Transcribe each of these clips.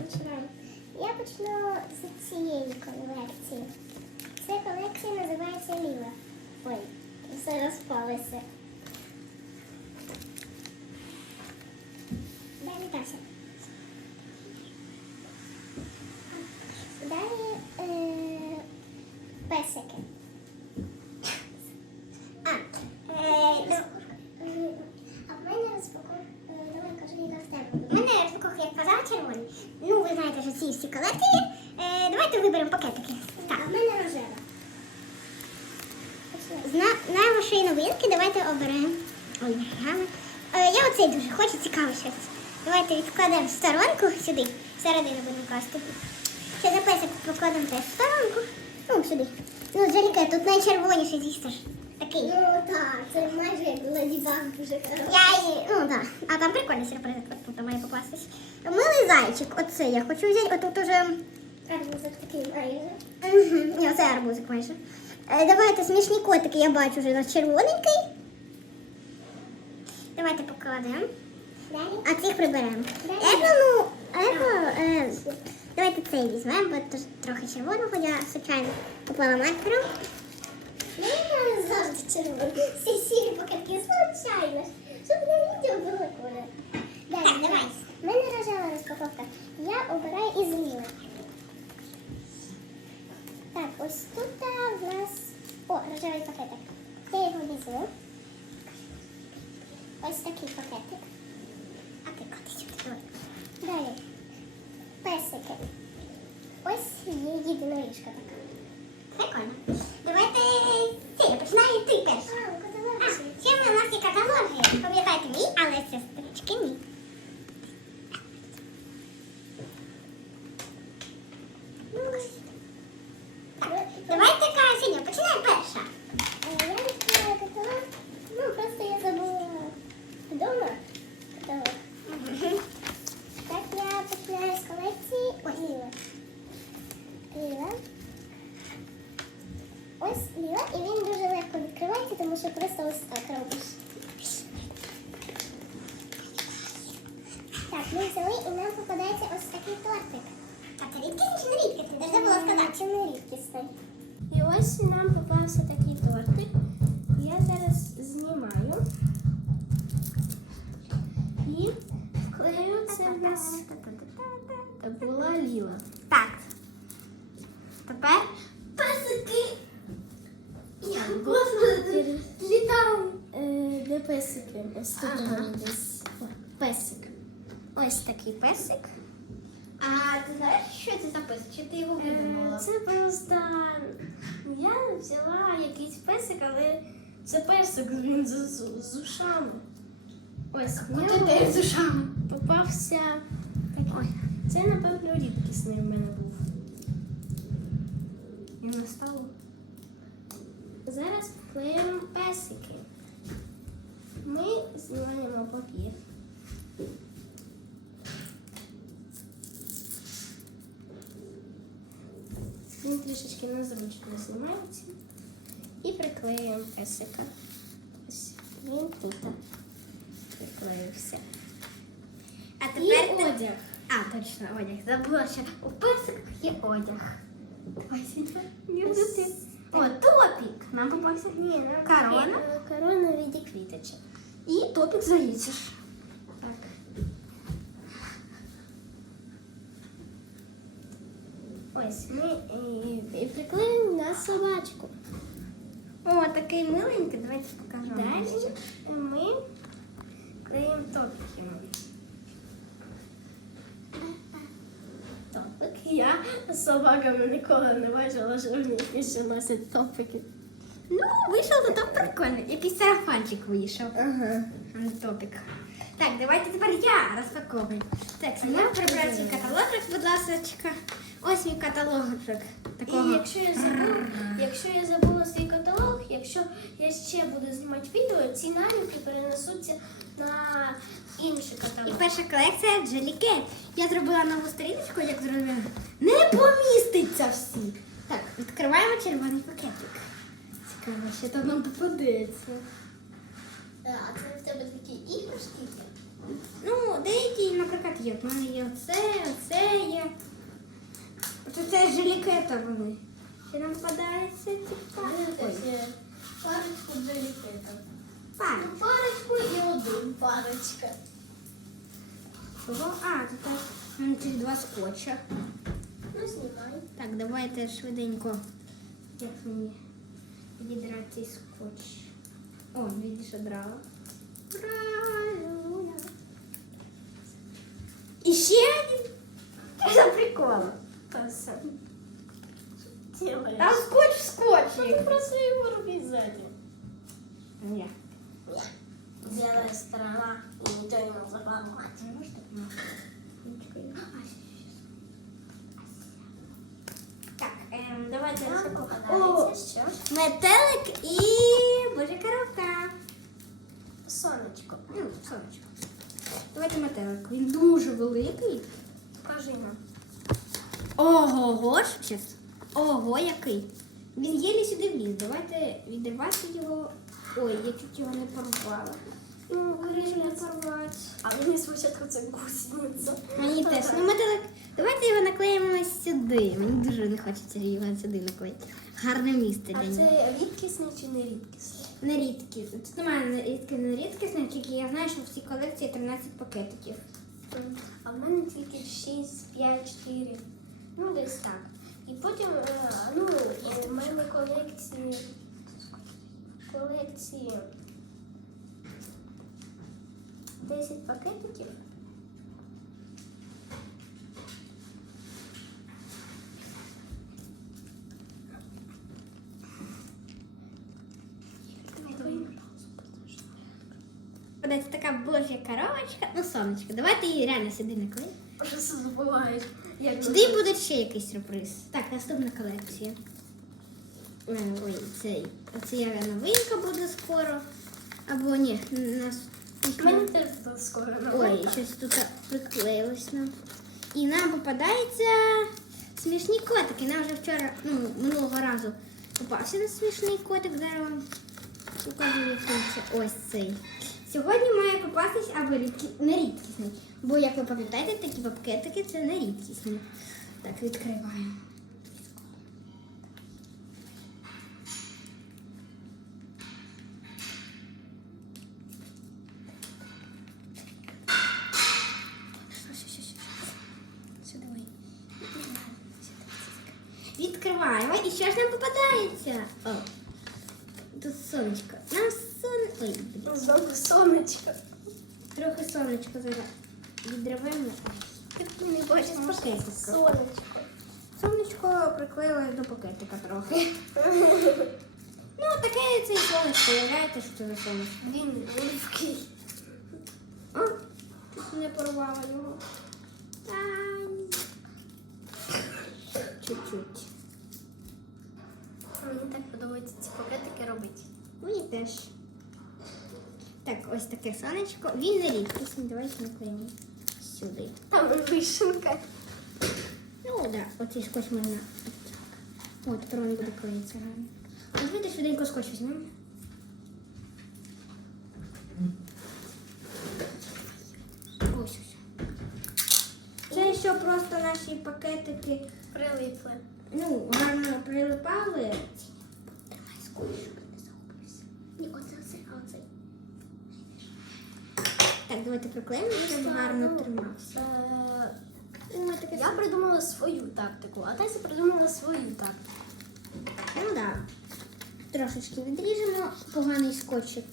почнемо? Я почну з цієї колекції. Ця колекція називається Ліла. Ой, все розпалося. Далі Тася. Далі е, песики. А, е, ну, е, а в мене розпаковка. Е, давай кажу, Ліна в тебе червоний. Ну, ви знаєте, що ці всі колекції. Е, давайте виберемо пакетики. Так, у мене рожева. З на новинки давайте оберемо. Ой, е, я оцей дуже хочу цікаве щось. Давайте відкладемо в сторонку сюди. Всередину будемо класти. Ще за покладемо теж в сторонку. Ну, сюди. Ну, Джеріка, тут найчервоніше, дійсно ж. Такий. Ну так, це майже як ладібак дуже хороший. Я її, ну так. А там прикольний сюрприз, от тут має покластись. Милий зайчик, оце я хочу взяти, тут уже. Арбузик такий майже. Угу. Ні, оце арбузик майже. Е, давайте смішні котики, я бачу вже наш червоненький. Давайте покладемо. А цих приберемо. Далі. ну, ефа, е, давайте цей візьмемо, бо тут трохи червоного, я звичайно, купила маркером. Мама завжди червона. Всі сірі покидки, звичайно. Щоб на відео було кури. Далі, давай. У мене рожева розпаковка. Я обираю із ліла. Так, ось тут у нас... О, рожевий пакетик. Я його візьму. Ось такий пакетик. А ти котичок Далі. Песики. Ось є єдиноріжка. що просто ось так робиш. Так, ми взяли і нам попадається ось такий тортик. А це рідкісний чи не рідкісний? Де забула сказати. Це не рідкісний. І ось нам попався такий тортик. Я зараз знімаю і вклею це в нас. Це була ліла. Так. Тепер Песики! Я песики. Ось тут ага. десь. песик. Ось такий песик. А ти знаєш, що це за песик? Чи ти його е, видумала? Це просто ну, я взяла якийсь песик, але це песик він з, з, з ушами. Ось теж з ушами. попався такий. Ой. Це, напевно, рідкісний в мене був. І настало. Зараз клеїмо песики. Ми знімаємо папір. Він трішечки незручно знімається і приклеюємо песика. Ось він тут приклеївся. А тепер і ти... одяг. А, точно, одяг. Забула, що у песиках є одяг. О, топік! Нам попався. Ні, нам корона. Е, корона в виде квіточок. І топік залізеш. Так. Ось ми е, і приклеїмо на собачку. О, такий миленький, давайте покажемо. Далі ми клеїмо топики. Топик. Я собаками ніколи не бачила, що в них ще носять топики. Ну, вийшов зато прикольно. Якийсь сарафанчик вийшов. Ага. Топик. Так, давайте тепер я розпаковую. Так, саме прибрав свій каталогрик, будь ласка. Ось мій каталогрик. Такого. І якщо я забула, якщо я забула свій каталог, якщо я ще буду знімати відео, ці наліпки перенесуться на інший каталог. І перша колекція Джеліке. Я зробила нову сторіночку, як зробила. Не поміститься всі. Так, відкриваємо червоний пакетик цікаво, що там нам попадеться. А це в тебе такі іграшки є? Ну, деякі, наприклад, є. У мене є оце, оце є. Оце це жилікета вони. Ще нам впадається цікаво. Парочку жилікета. Парочку. Ну, парочку і один парочка. Чого? А, тут так. У два скотча. Ну, знімай. Так, давайте швиденько. Як мені? відідрати цей скотч. О, видиш, одрала. Правильно. І ще один. Що за прикол? Та все. Делаешь. Там скотч в Ну, скотчі. ты просто его руби сзади. Ні. Белая сторона, и никто не мог захлопнуть. Не можеш так мати? Давайте погадається. Метелик і боже коробка. Сонечко. Ну, сонечко. Давайте метелик. Він дуже великий. Покажи нам. Ого Щас. Ого, який. Він єлі сюди вліз. Давайте відривати його. Ой, я чуть його не порвала. Ну, вирішили порвати. А мені спочатку це гусениця. Мені теж. Ну, метелик. Давайте його наклеїмо сюди. Мені вже не хочеться його сюди накоїти. Гарне місце для А нього. це рідкісний чи не рідкісне? Не рідкісне. Тут немає не рідке, не рідкісне, тільки я знаю, що в цій колекції 13 пакетиків. А в мене тільки 6, 5, 4. Ну, десь так. І потім, е, ну, в мене колекції. Колекції. 10 пакетиків. кудись така божа коробочка, Ну, сонечко, давайте її реально сюди наклеїмо. Що це забуваєш? Сюди буде ще якийсь сюрприз. Так, наступна колекція. Е, ой, цей. Оце я новинка буде скоро. Або ні, нас. Мені теж скоро новинка. Ой, щось тут приклеїлось нам. І нам попадається смішні котики. Нам вже вчора, ну, минулого разу попався на смішний котик. Зараз вам покажу який це ось цей. Сьогодні має попастись або рідкі... нерідкісний. Бо, як ви пам'ятаєте, такі папкетики це нерідкісні. Так, відкриваємо. Відкриваємо і що ж нам попадається? О, Тут сонечко. Нам Ой, знову сонечко. Трохи сонечко зараз відриваємо. Не бачиш, пакетик. Сонечко. Сонечко приклеїла до пакетика трохи. ну, таке це і сонечко. Уявляєте, що це за сонечко. Він великий. Не порвала його. ось таке сонечко. Він не рідкісний. Давайте наклеїмо сюди. Там вишенка. Ну так, да. оцей скотч можна. От, тепер він буде клеїтися гарно. Візьмите швиденько скотч візьмемо. Ось ось. Це ще просто наші пакетики прилипли. Ну, гарно прилипали. Давай скотчик. Так, давайте проклеїмо, щоб гарно ну, тримався. Я придумала свою тактику, а Тася придумала свою тактику. Ну так. Трошечки відріжемо, поганий скотчик.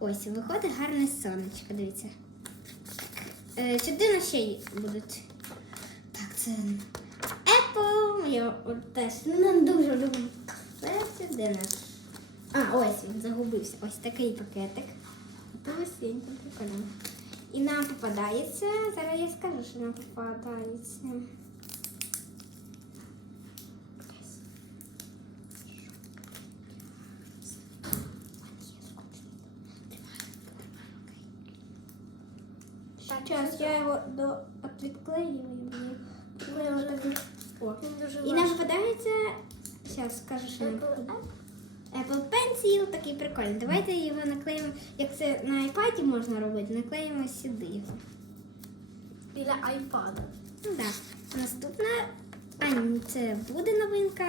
Ось, виходить гарне сонечко, дивіться. Е, Сюди на ще й будуть. Так, це Apple. Я теж не дуже люблю. Це сюди. А, ось він загубився. Ось такий пакетик. Толстенько, прикольно. І нам попадається. Зараз я скажу, що нам попадається. Зараз я його до відклею. Ми отак. О, він дуже І нам попадається. Зараз скажу, що нам Apple Apple Pencil, такий прикольний. Давайте його наклеїмо, як це на iPad можна робити, наклеїмо сюди його. Біля iPad. Ну так. Да. Наступна. А, це буде новинка.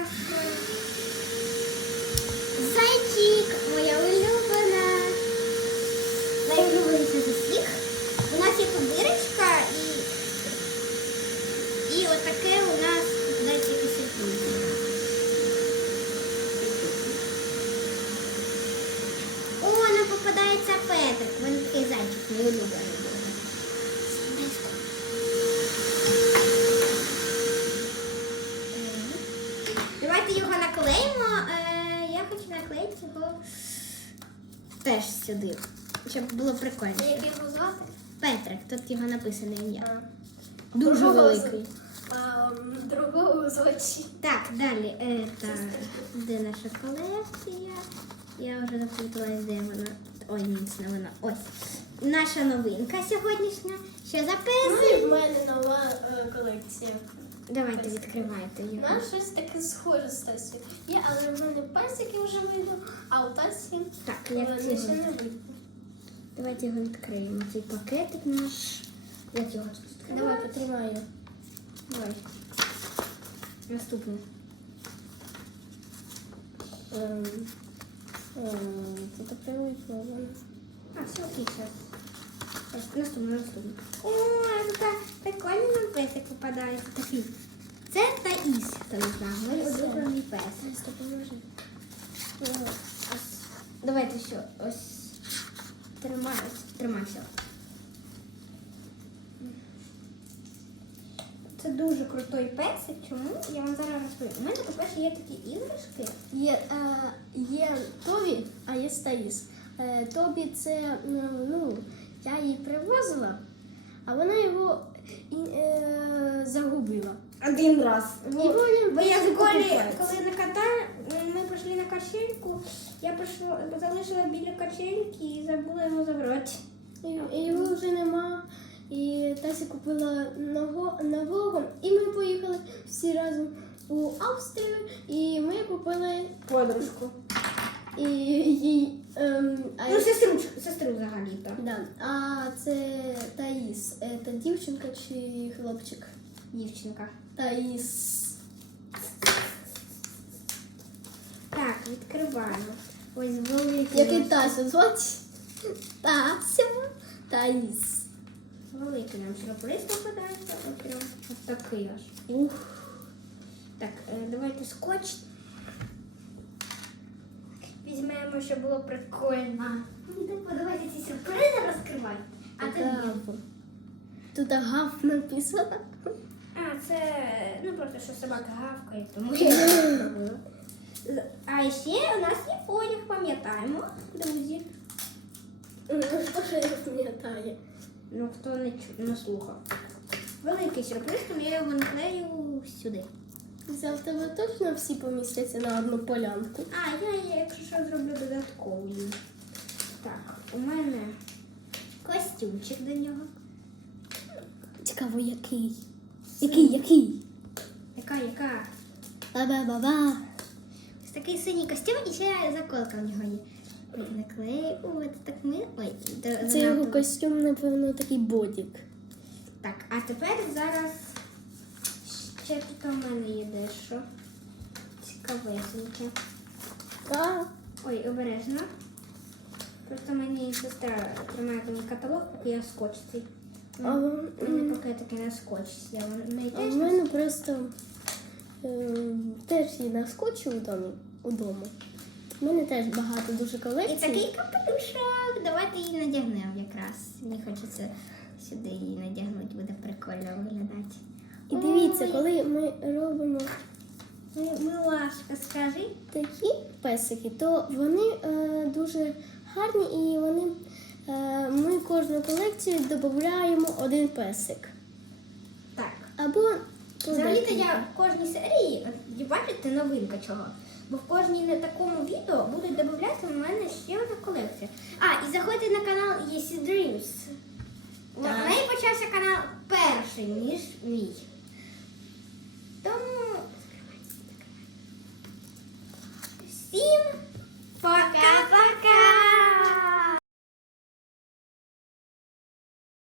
Зайчик. наклеїть теж сюди. Щоб було прикольно. Це як його звати? Петрик, тут його написане ім'я. Дуже другого великий. З... А, другого з Так, далі. Це, де наша колекція? Я вже заплуталась, де вона. Ой, міцна, вона. Ось. Наша новинка сьогоднішня. Ще записуємо. Ну в мене нова е, колекція. Давайте відкривайте У нас щось таке схоже з Тасі. Є, але в мене пасіки вже видно, а у Тасі Так, як мене ще не цього. Давайте його відкриємо. Цей пакетик наш. Як його тут відкривати? Давай потримаю. Давай. Наступний. Ем, ем, Це таке А, все, окей, зараз. Наступний, наступний. О, це так. Прикольні нам песик попадають такий. Це Таїс, Іс, хто не знає. Ми улюблений песик. Давайте що, ось тримаюся, тримайся. Це дуже крутой песик. Чому? Я вам зараз розповім. У мене, по-перше, є такі іграшки. Є, е, є Тобі, а є Стаїс. Е, Тобі це, ну, я їй привозила, а вона його і е, загубила. Один раз. Бо, і ну, бо я в коли на ката, ми прийшли на качельку, я прийшла, залишила біля качельки і забула його забрати. І, Його вже нема. І Тася купила нового, нового, і ми поїхали всі разом у Австрію, і ми купили подружку і їй. Ем, а Ну, сестру, сестру взагалі так. да. А це Таїс. Це дівчинка чи хлопчик? Дівчинка. Таїс. Так, відкриваємо. Ось великий. Який нам- Тася звати? Тася. Таїс. Великий нам сюрприз попадається. От прям от такий аж. Ух. Так, е, давайте скотч думаю, що було прикольно. Мені ну, ці сюрпризи розкривай. А Тут тобі? гав. Тут гав написано. А, це ну просто що собака гавкає, тому я А ще у нас є одяг, пам'ятаємо, друзі. Хто ну, ще не пам'ятає? Ну хто не, чу- не слухав. Великий сюрприз, тому я його наклею сюди. Завтра ви точно всі помістяться на одну полянку. А, я, якщо що зроблю додаткові. Так, у мене костюмчик до нього. Цікаво, який. Який, який? Яка, яка? Ба-ба-ба-ба. Ось такий синій костюм і ще заколка в нього є. Ой, наклей. так ми. Ой, до- Це занадто. його костюм, напевно, такий бодік. Так, а тепер зараз Ще тут у мене є дещо. Цікавесеньке. Ой, обережно. Просто мені сестра тримає мій каталог, поки я скотч цей. У мене пакетики на скотч. Я не теж. У мене просто е, теж є на скотчі удома. У мене теж багато дуже колекцій. І такий капелюшок. Давайте її надягнемо якраз. Мені хочеться сюди її надягнути, буде прикольно виглядати. І дивіться, коли ми робимо милашка, скажи, такі песики, то вони е, дуже гарні і вони е, ми кожну колекцію додаємо один песик. Так. Або Взагалі-то я в кожній серії, бачите, новинка чого. Бо в кожній на такому відео будуть додатися в мене ще одна колекція. А, і заходьте на канал Єсі Dreams. У неї почався канал перший, ніж мій. cima, então, sim, foca. foca.